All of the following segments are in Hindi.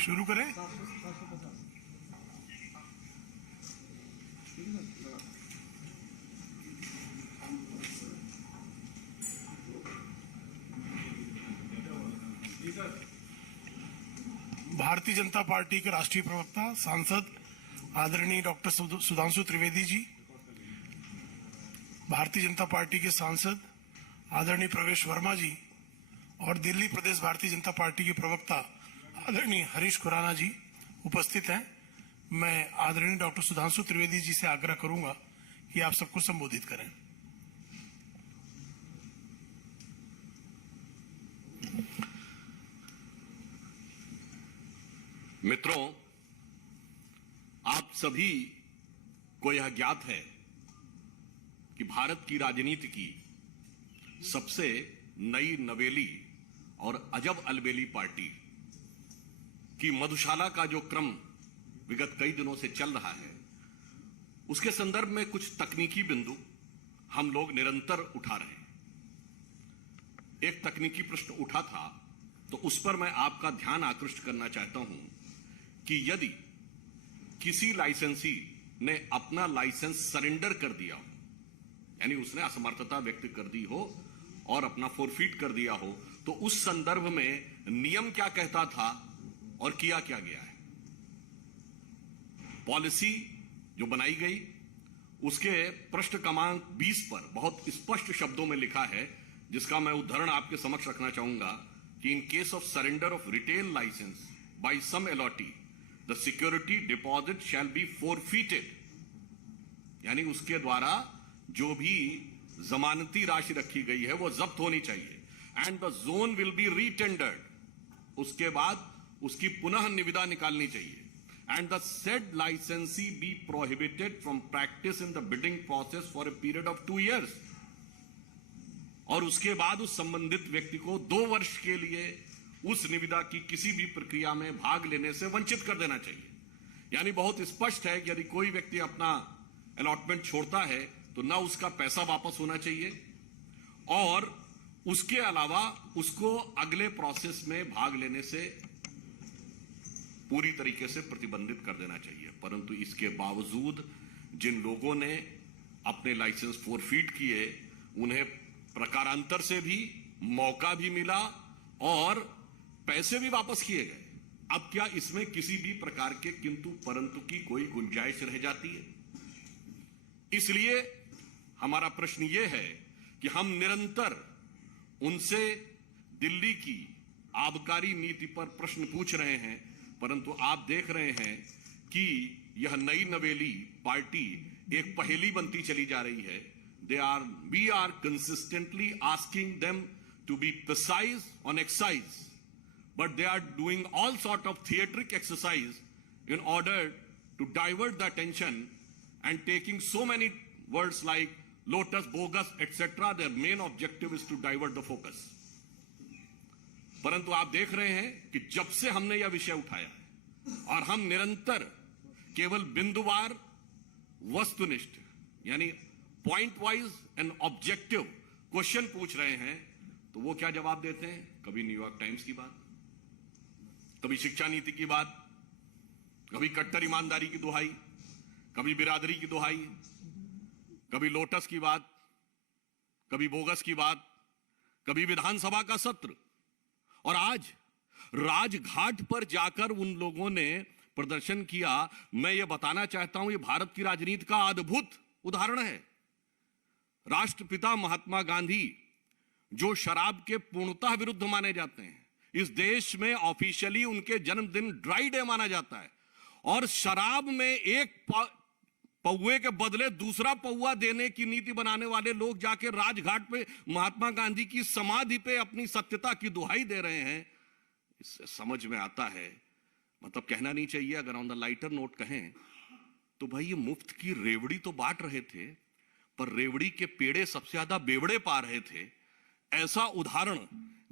शुरू करें। भारतीय जनता पार्टी के राष्ट्रीय प्रवक्ता सांसद आदरणीय डॉक्टर सुधांशु त्रिवेदी जी, भारतीय जनता पार्टी के सांसद आदरणीय प्रवेश वर्मा जी और दिल्ली प्रदेश भारतीय जनता पार्टी के प्रवक्ता आदरणीय हरीश खुराना जी उपस्थित हैं। मैं आदरणीय डॉक्टर सुधांशु त्रिवेदी जी से आग्रह करूंगा कि आप सबको संबोधित करें। मित्रों, आप सभी को यह ज्ञात है कि भारत की राजनीति की सबसे नई नवेली और अजब अलबेली पार्टी की मधुशाला का जो क्रम विगत कई दिनों से चल रहा है, उसके संदर्भ में कुछ तकनीकी बिंदु हम लोग निरंतर उठा रहे हैं। एक तकनीकी प्रश्न उठा था, तो उस पर मैं आपका ध्यान आकृष्ट करना चाहता हूं कि यदि किसी लाइसेंसी ने अपना लाइसेंस सरेंडर कर दिया हो, यानी उसने असमर्थता व्यक्त कर दी हो और अपना फोरफीट कर दिया हो, तो उस संदर्भ में नियम क्या कहता था और किया क्या गया है। पॉलिसी जो बनाई गई, उसके पृष्ठ क्रमांक 20 पर बहुत स्पष्ट शब्दों में लिखा है, जिसका मैं उदाहरण आपके समक्ष रखना चाहूंगा कि in case of surrender of retail license by some allottee the security deposit shall be forfeited, यानी उसके द्वारा जो भी जमानती राशि रखी गई है वो जब्त होनी चाहिए। And the zone will be retendered, उसके बाद उसकी पुनः निविदा निकालनी चाहिए। And the said licensee be prohibited from practice in the bidding process for a period of 2 years, और उसके बाद उस संबंधित व्यक्ति को 2 वर्ष के लिए उस निविदा की किसी भी प्रक्रिया में भाग लेने से वंचित कर देना चाहिए। यानी बहुत स्पष्ट है कि यदि कोई व्यक्ति अपना अलॉटमेंट छोड़ता है तो ना उसका पैसा वापस होना चाहिए और उसके अलावा उसको अगले प्रोसेस में भाग लेने से पूरी तरीके से प्रतिबंधित कर देना चाहिए। परंतु इसके बावजूद जिन लोगों ने अपने लाइसेंस फोरफीट किए, उन्हें प्रकारांतर से भी मौका भी मिला और पैसे भी वापस किए गए। अब क्या इसमें किसी भी प्रकार के किंतु परंतु की कोई गुंजाइश रह जाती है? इसलिए हमारा प्रश्न यह है कि हम निरंतर उनसे दिल्ली की आबकारी नीति पर प्रश्न पूछ रहे हैं, परंतु आप देख रहे हैं कि यह नई नवेली पार्टी एक पहेली बनती चली जा रही है। we are consistently asking them to be precise on excise, but they are doing all sort of theatric exercise in order to divert the attention and taking so many words like lotus, bogus, etc. Their main objective is to divert the focus. परंतु आप देख रहे हैं कि जब से हमने यह विषय उठाया है और हम निरंतर केवल बिंदुवार वस्तुनिष्ठ यानी point wise and objective question पूछ रहे हैं, तो वो क्या जवाब देते हैं? कभी न्यूयॉर्क टाइम्स की बात, कभी शिक्षा नीति की बात, कभी कट्टर ईमानदारी की दुहाई, कभी बिरादरी की दुहाई, कभी लोटस की बात, कभी बोगस की बात, कभी विधानसभा का सत्र, और आज राजघाट पर जाकर उन लोगों ने प्रदर्शन किया। मैं यह बताना चाहता हूं, यह भारत की राजनीति का अद्भुत उदाहरण है। राष्ट्रपिता महात्मा गांधी, जो शराब के पूर्णतः विरुद्ध माने जाते हैं, इस देश में ऑफिशियली उनके जन्मदिन ड्राई डे माना जाता है, और शराब में एक पौवे के बदले दूसरा पौवा देने की नीति बनाने वाले लोग जाके राजघाट पे महात्मा गांधी की समाधि पे अपनी सत्यता की दुहाई दे रहे हैं। इससे समझ में आता है, मतलब कहना नहीं चाहिए, अगर ऑन द लाइटर नोट कहें तो भाई ये मुफ्त की रेवड़ी तो बांट रहे थे, पर रेवड़ी के पेड़े सबसे ज्यादा बेवड़े पा रहे थे। ऐसा उदाहरण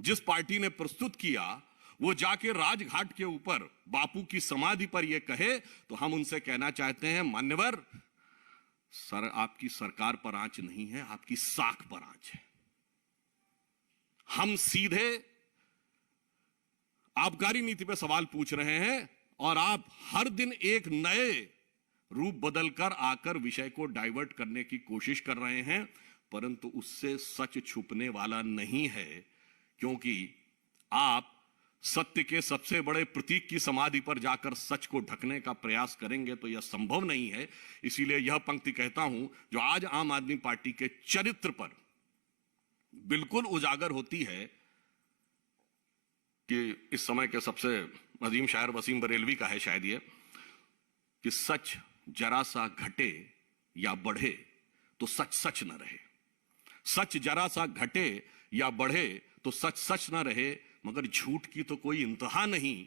जिस पार्टी ने प्रस्तुत किया, वो जाके राजघाट के ऊपर बापू की समाधि पर यह कहे, तो हम उनसे कहना चाहते हैं, मान्यवर सर, आपकी सरकार पर आंच नहीं है, आपकी साख पर आंच है। हम सीधे आबकारी नीति पे सवाल पूछ रहे हैं और आप हर दिन एक नए रूप बदलकर आकर विषय को डाइवर्ट करने की कोशिश कर रहे हैं, परंतु उससे सच छुपने वाला नहीं है, क्योंकि आप सत्य के सबसे बड़े प्रतीक की समाधि पर जाकर सच को ढकने का प्रयास करेंगे तो यह संभव नहीं है। इसीलिए यह पंक्ति कहता हूं जो आज आम आदमी पार्टी के चरित्र पर बिल्कुल उजागर होती है कि इस समय के सबसे अजीम शायर वसीम बरेलवी का है शायद ये, कि सच जरा सा घटे या बढ़े तो सच सच न रहे। सच जरा सा घटे या बढ़े तो सच सच न रहे, मगर झूठ की तो कोई इंतहा नहीं,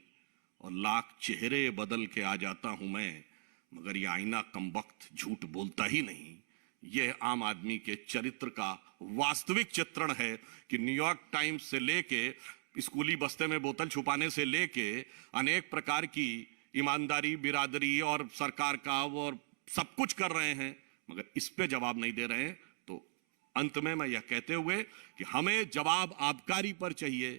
और लाख चेहरे बदल के आ जाता हूं मैं, मगर ये आईना कमबख्त झूठ बोलता ही नहीं। यह आम आदमी के चरित्र का वास्तविक चित्रण है कि न्यूयॉर्क टाइम्स से लेके स्कूली बस्ते में बोतल छुपाने से लेके अनेक प्रकार की ईमानदारी, बिरादरी और सरकार का और सब कुछ कर रहे हैं, मगर इस पे जवाब नहीं दे रहे हैं। तो अंत में मैं यह कहते हुए कि हमें जवाब आबकारी पर चाहिए,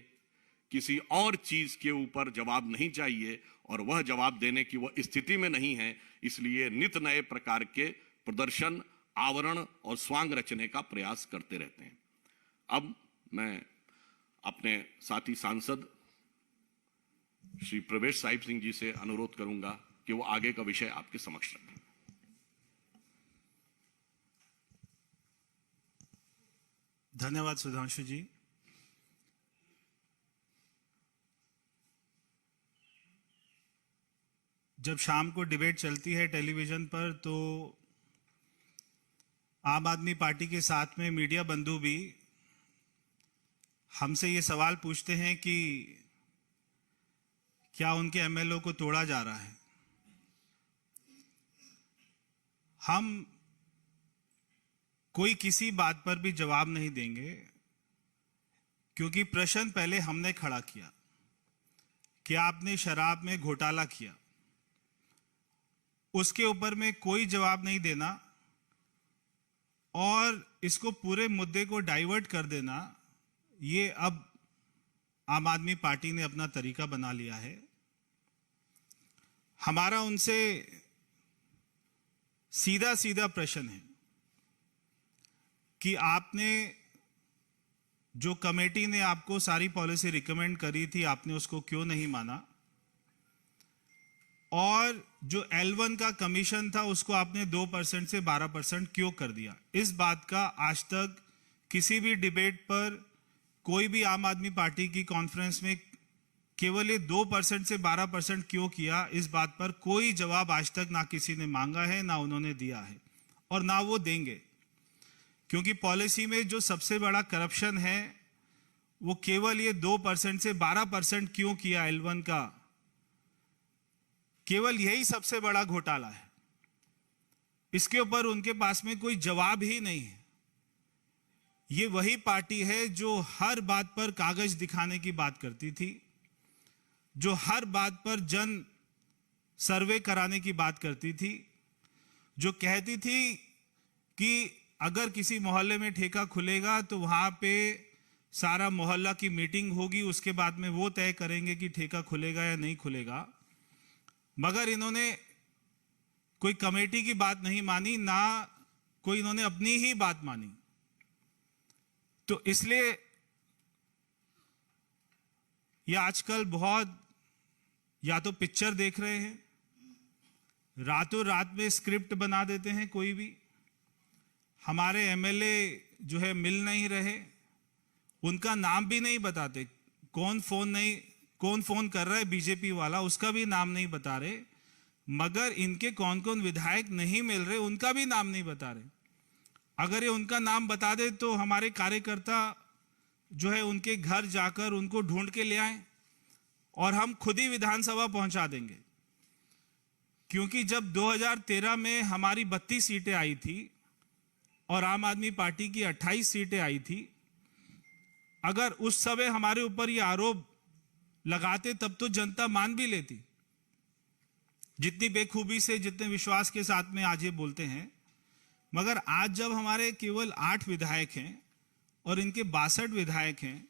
किसी और चीज के ऊपर जवाब नहीं चाहिए, और वह जवाब देने की वह स्थिति में नहीं है। इसलिए नित नए प्रकार के प्रदर्शन, आवरण और स्वांग रचने का प्रयास करते रहते हैं। अब मैं अपने साथी सांसद श्री प्रवेश साहिब सिंह जी से अनुरोध करूंगा कि वो आगे का विषय आपके समक्ष रखें। धन्यवाद सुधांशु जी। जब शाम को डिबेट चलती है टेलीविजन पर, तो आम आदमी पार्टी के साथ में मीडिया बंधु भी हमसे ये सवाल पूछते हैं कि क्या उनके एमएलए को तोड़ा जा रहा है। हम कोई किसी बात पर भी जवाब नहीं देंगे, क्योंकि प्रश्न पहले हमने खड़ा किया कि आपने शराब में घोटाला किया, उसके ऊपर में कोई जवाब नहीं देना और इसको पूरे मुद्दे को डाइवर्ट कर देना, ये अब आम आदमी पार्टी ने अपना तरीका बना लिया है। हमारा उनसे सीधा सीधा प्रश्न है कि आपने जो कमेटी ने आपको सारी पॉलिसी रिकमेंड करी थी, आपने उसको क्यों नहीं माना, और जो L1 का कमीशन था उसको आपने 2% से 12% क्यों कर दिया। इस बात का आज तक किसी भी डिबेट पर, कोई भी आम आदमी पार्टी की कॉन्फ्रेंस में केवल ये 2% से 12% क्यों किया, इस बात पर कोई जवाब आज तक ना किसी ने मांगा है, ना उन्होंने दिया है और ना वो देंगे। क्योंकि पॉलिसी में जो सबसे बड़ा करप्शन है वो केवल ये 2% से 12% क्यों किया L1 का, केवल यही सबसे बड़ा घोटाला है। इसके ऊपर उनके पास में कोई जवाब ही नहीं है। ये वही पार्टी है जो हर बात पर कागज दिखाने की बात करती थी, जो हर बात पर जन सर्वे कराने की बात करती थी, जो कहती थी कि अगर किसी मोहल्ले में ठेका खुलेगा तो वहां पे सारा मोहल्ला की मीटिंग होगी, उसके बाद में वो तय करेंगे कि ठेका खुलेगा या नहीं खुलेगा। मगर इन्होंने कोई कमेटी की बात नहीं मानी, ना कोई इन्होंने अपनी ही बात मानी। तो इसलिए ये आजकल बहुत या तो पिक्चर देख रहे हैं, रातों रात में स्क्रिप्ट बना देते हैं। कोई भी हमारे एमएलए जो है मिल नहीं रहे, उनका नाम भी नहीं बताते, कौन फोन कर रहा है बीजेपी वाला, उसका भी नाम नहीं बता रहे। मगर इनके कौन कौन विधायक नहीं मिल रहे उनका भी नाम नहीं बता रहे। अगर ये उनका नाम बता दे तो हमारे कार्यकर्ता जो है उनके घर जाकर उनको ढूंढ के ले आए और हम खुद ही विधानसभा पहुंचा देंगे। क्योंकि जब 2013 में हमारी 32 सीटें आई थी और आम आदमी पार्टी की 28 सीटें आई थी, अगर उस समय हमारे ऊपर ये आरोप लगाते तब तो जनता मान भी लेती। जितनी बेखूबी से, जितने विश्वास के साथ में आज ये बोलते हैं। मगर आज जब हमारे केवल 8 विधायक हैं और इनके 62 विधायक हैं,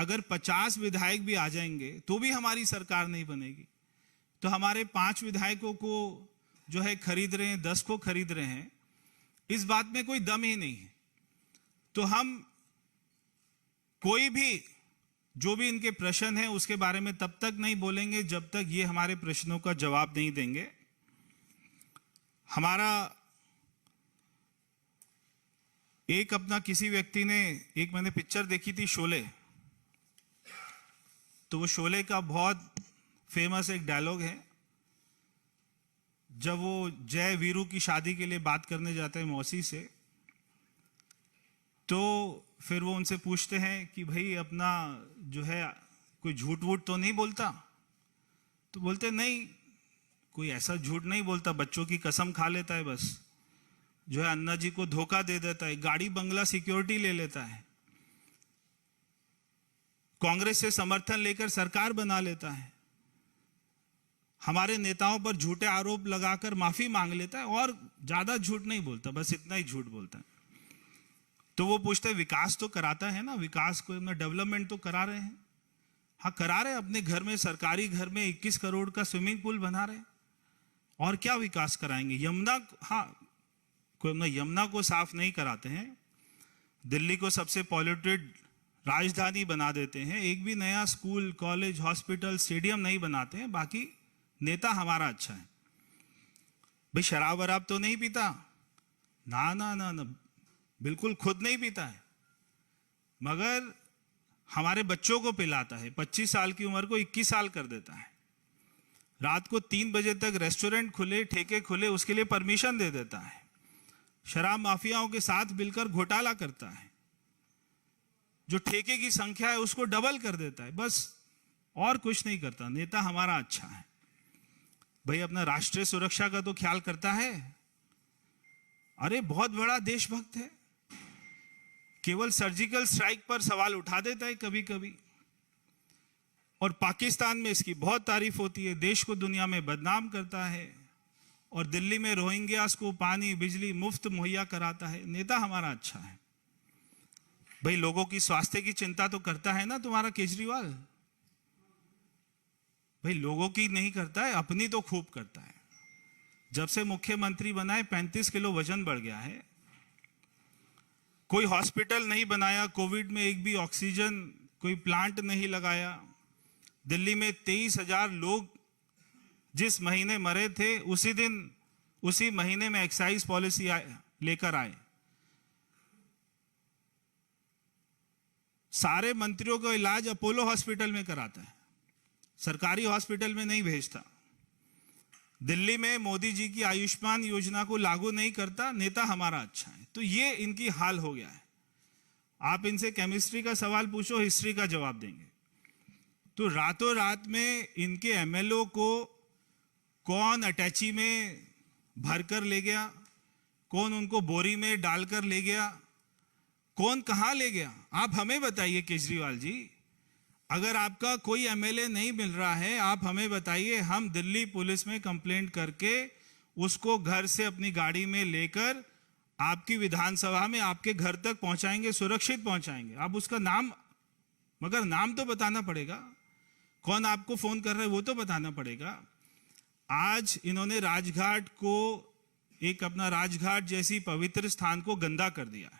अगर 50 विधायक भी आ जाएंगे तो भी हमारी सरकार नहीं बनेगी। तो हमारे 5 विधायकों को जो है खरीद रहे हैं, 10 को खरीद रहे हैं, इस बात में कोई दम ही नहीं है। तो हम कोई भी जो भी इनके प्रश्न है उसके बारे में तब तक नहीं बोलेंगे जब तक ये हमारे प्रश्नों का जवाब नहीं देंगे। हमारा एक अपना किसी व्यक्ति ने, एक मैंने पिक्चर देखी थी शोले, तो वो शोले का बहुत फेमस एक डायलॉग है, जब वो जय वीरू की शादी के लिए बात करने जाते हैं मौसी से, तो फिर वो उनसे पूछते हैं कि भाई अपना जो है कोई झूठ वूठ तो नहीं बोलता? तो बोलते नहीं, कोई ऐसा झूठ नहीं बोलता, बच्चों की कसम खा लेता है, बस जो है अन्ना जी को धोखा दे देता है, गाड़ी बंगला सिक्योरिटी ले लेता है, कांग्रेस से समर्थन लेकर सरकार बना लेता है, हमारे नेताओं पर झूठे आरोप लगाकर माफी मांग लेता है और ज्यादा झूठ नहीं बोलता, बस इतना ही झूठ बोलता है। तो वो पूछते हैं विकास तो कराता है ना, विकास को अपना डेवलपमेंट तो करा रहे हैं? हाँ करा रहे हैं, अपने घर में, सरकारी घर में 21 करोड़ का स्विमिंग पूल बना रहे हैं, और क्या विकास कराएंगे? यमुना, हाँ कोई अपना यमुना को साफ नहीं कराते हैं, दिल्ली को सबसे पॉल्यूटेड राजधानी बना देते हैं, एक भी नया स्कूल, कॉलेज, हॉस्पिटल, स्टेडियम नहीं बनाते हैं। बाकी नेता हमारा अच्छा है। भाई शराब वराब तो नहीं पीता? ना ना ना ना, बिल्कुल खुद नहीं पीता है, मगर हमारे बच्चों को पिलाता है। 25 साल की उम्र को 21 साल कर देता है। रात को 3 बजे तक रेस्टोरेंट खुले, ठेके खुले, उसके लिए परमिशन दे देता है। शराब माफियाओं के साथ मिलकर घोटाला करता है, जो ठेके की संख्या है उसको डबल कर देता है, बस और कुछ नहीं करता। नेता हमारा अच्छा है। भाई अपना राष्ट्रीय सुरक्षा का तो ख्याल करता है। अरे बहुत बड़ा देशभक्त है, केवल सर्जिकल स्ट्राइक पर सवाल उठा देता है कभी कभी, और पाकिस्तान में इसकी बहुत तारीफ होती है, देश को दुनिया में बदनाम करता है, और दिल्ली में रोहिंग्यास को पानी बिजली मुफ्त मुहैया कराता है। नेता हमारा अच्छा है। भाई लोगों की स्वास्थ्य की चिंता तो करता है ना तुम्हारा केजरीवाल? भाई लोगों की नहीं करता है, अपनी तो खूब करता है। जब से मुख्यमंत्री बना है 35 किलो वजन बढ़ गया है। कोई हॉस्पिटल नहीं बनाया, कोविड में एक भी ऑक्सीजन कोई प्लांट नहीं लगाया। दिल्ली में 23,000 लोग जिस महीने मरे थे उसी महीने में एक्साइज पॉलिसी लेकर आए। सारे मंत्रियों का इलाज अपोलो हॉस्पिटल में कराता है, सरकारी हॉस्पिटल में नहीं भेजता। दिल्ली में मोदी जी की आयुष्मान योजना को लागू नहीं करता। नेता हमारा अच्छा है। तो ये इनकी हाल हो गया है। आप इनसे केमिस्ट्री का सवाल पूछो, हिस्ट्री का जवाब देंगे। तो रातों रात में इनके एमएलओ को कौन अटैची में भरकर ले गया, कौन उनको बोरी में डालकर ले गया, कौन कहां ले गया, आप हमें बताइए केजरीवाल जी। अगर आपका कोई एमएलए नहीं मिल रहा है, आप हमें बताइए, हम दिल्ली पुलिस में कंप्लेंट करके उसको घर से अपनी गाड़ी में लेकर आपकी विधानसभा में आपके घर तक पहुंचाएंगे, सुरक्षित पहुंचाएंगे। आप उसका नाम, मगर नाम तो बताना पड़ेगा, कौन आपको फोन कर रहा है वो तो बताना पड़ेगा। आज इन्होंने राजघाट को, एक अपना राजघाट जैसी पवित्र स्थान को गंदा कर दिया है।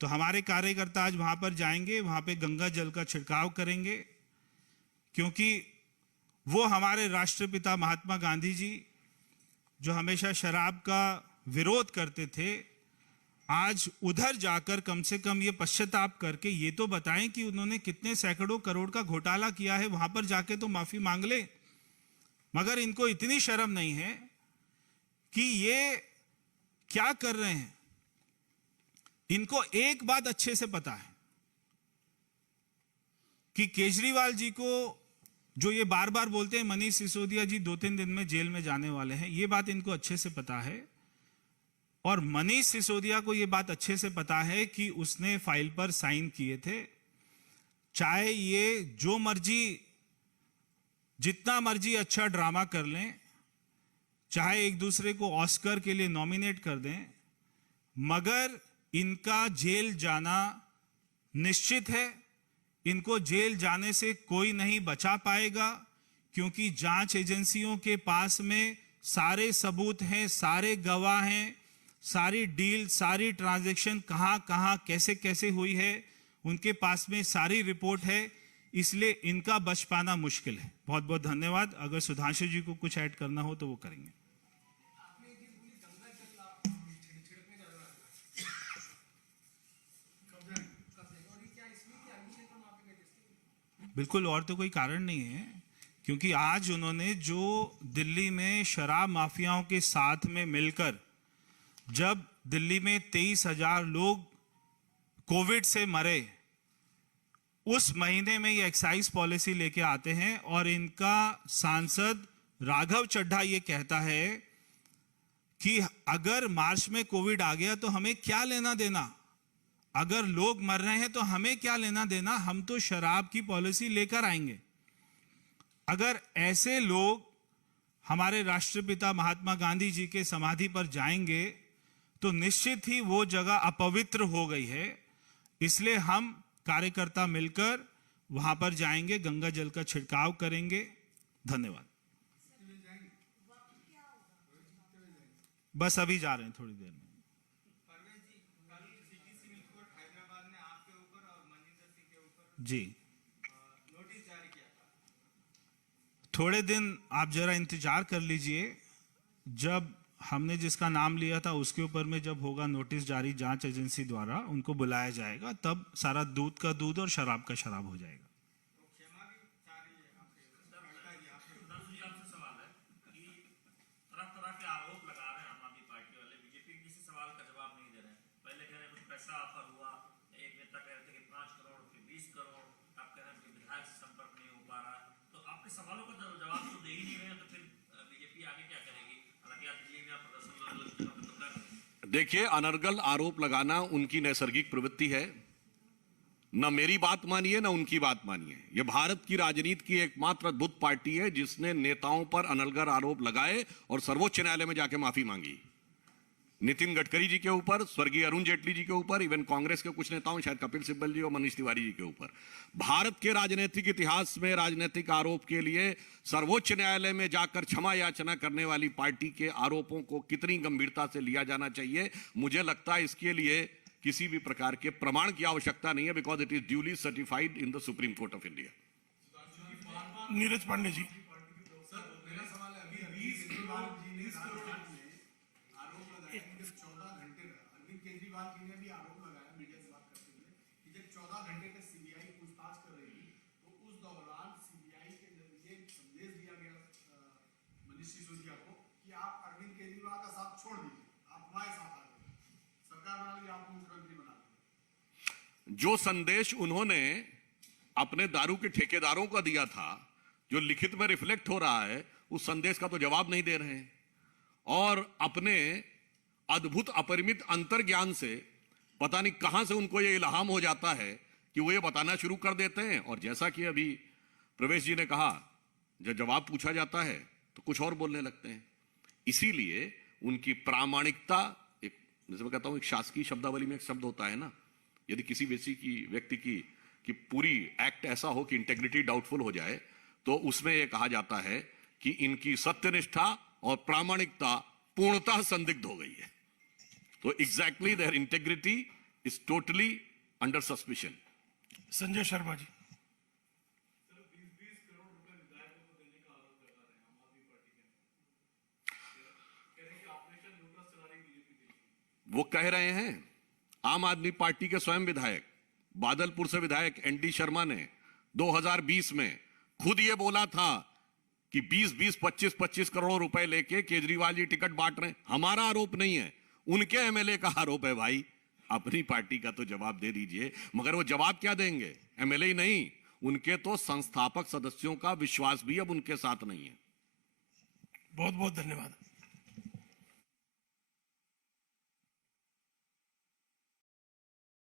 तो हमारे कार्यकर्ता आज वहां पर जाएंगे, वहां पे गंगा जल का छिड़काव करेंगे, क्योंकि वो हमारे राष्ट्रपिता महात्मा गांधी जी जो हमेशा शराब का विरोध करते थे, आज उधर जाकर कम से कम ये पश्चाताप करके ये तो बताएं कि उन्होंने कितने सैकड़ों करोड़ का घोटाला किया है। वहां पर जाके तो माफी मांग ले। मगर इनको इतनी शर्म नहीं है कि ये क्या कर रहे हैं। इनको एक बात अच्छे से पता है कि केजरीवाल जी को, जो ये बार बार बोलते हैं मनीष सिसोदिया जी 2-3 दिन में जेल में जाने वाले हैं, ये बात इनको अच्छे से पता है। और मनीष सिसोदिया को ये बात अच्छे से पता है कि उसने फाइल पर साइन किए थे। चाहे ये जो मर्जी, जितना मर्जी अच्छा ड्रामा कर लें, चाहे एक दूसरे को ऑस्कर के लिए नॉमिनेट कर दें, मगर इनका जेल जाना निश्चित है। इनको जेल जाने से कोई नहीं बचा पाएगा, क्योंकि जांच एजेंसियों के पास में सारे सबूत हैं, सारे गवाह हैं, सारी डील, सारी ट्रांजैक्शन कहां कहां कैसे कैसे हुई है, उनके पास में सारी रिपोर्ट है। इसलिए इनका बच पाना मुश्किल है। बहुत बहुत धन्यवाद। अगर सुधांशु जी को कुछ ऐड करना हो तो वो करेंगे। बिल्कुल, और तो कोई कारण नहीं है, क्योंकि आज उन्होंने जो दिल्ली में शराब माफियाओं के साथ में मिलकर जब दिल्ली में 23,000 लोग कोविड से मरे, उस महीने में ये एक्साइज पॉलिसी लेके आते हैं और इनका सांसद राघव चड्ढा ये कहता है कि अगर मार्च में कोविड आ गया तो हमें क्या लेना देना, अगर लोग मर रहे हैं तो हमें क्या लेना देना, हम तो शराब की पॉलिसी लेकर आएंगे। अगर ऐसे लोग हमारे राष्ट्रपिता महात्मा गांधी जी के समाधि पर जाएंगे तो निश्चित ही वो जगह अपवित्र हो गई है। इसलिए हम कार्यकर्ता मिलकर वहां पर जाएंगे, गंगा जल का छिड़काव करेंगे। धन्यवाद। बस अभी जा रहे हैं, थोड़ी देर में। जी, थोड़े दिन आप जरा इंतजार कर लीजिए। जब हमने जिसका नाम लिया था उसके ऊपर में जब होगा नोटिस जारी जांच एजेंसी द्वारा, उनको बुलाया जाएगा, तब सारा दूध का दूध और शराब का शराब हो जाएगा। देखिए, अनर्गल आरोप लगाना उनकी नैसर्गिक प्रवृत्ति है। न मेरी बात मानिए न उनकी बात मानिए। यह भारत की राजनीति की एकमात्र अद्भुत पार्टी है जिसने नेताओं पर अनर्गल आरोप लगाए और सर्वोच्च न्यायालय में जाके माफी मांगी। नितिन गडकरी जी के ऊपर, स्वर्गीय अरुण जेटली जी के ऊपर, इवन कांग्रेस के कुछ नेताओं, शायद कपिल सिब्बल जी और मनीष तिवारी जी के ऊपर। भारत के राजनीतिक इतिहास में राजनीतिक आरोप के लिए सर्वोच्च न्यायालय में जाकर क्षमा याचना करने वाली पार्टी के आरोपों को कितनी गंभीरता से लिया जाना चाहिए, मुझे लगता है इसके लिए किसी भी प्रकार के प्रमाण की आवश्यकता नहीं है, because it is duly certified in the Supreme Court of India. Neeraj Pandey ji. जो संदेश उन्होंने अपने दारू के ठेकेदारों को दिया था, जो लिखित में रिफ्लेक्ट हो रहा है, उस संदेश का तो जवाब नहीं दे रहे हैं। और अपने अद्भुत अपरिमित अंतर्ज्ञान से पता नहीं कहां से उनको ये इल्हाम हो जाता है कि वो ये बताना शुरू कर देते हैं। और जैसा कि अभी प्रवेश जी ने कहा, जब जवाब पूछा जाता है तो कुछ और बोलने लगते हैं। इसीलिए उनकी प्रामाणिकता, एक जैसे मैं कहता हूं, एक शासकीय शब्दावली में एक शब्द होता है ना, यदि किसी व्यक्ति की पूरी एक्ट ऐसा हो कि इंटेग्रिटी डाउटफुल हो जाए, तो उसमें यह कहा जाता है कि इनकी सत्यनिष्ठा और प्रामाणिकता पूर्णतः संदिग्ध हो गई है। तो exactly their integrity is totally under suspicion. Sanjay Sharma ji. वो कह रहे हैं, आम आदमी पार्टी के स्वयं विधायक, बादलपुर से विधायक एनडी शर्मा ने 2020 में खुद ये बोला था कि 20-20, 25-25 करोड़ रुपए लेके केजरीवाल जी टिकट बांट रहे हैं। हमारा आरोप नहीं है, उनके एमएलए का आरोप है। भाई, अपनी पार्टी का तो जवाब दे दीजिए। मगर वो जवाब क्या देंगे? एमएलए ही नहीं, उनके तो संस्थापक सदस्यों का विश्वास भी अब उनके साथ नहीं है। बहुत बहुत धन्यवाद।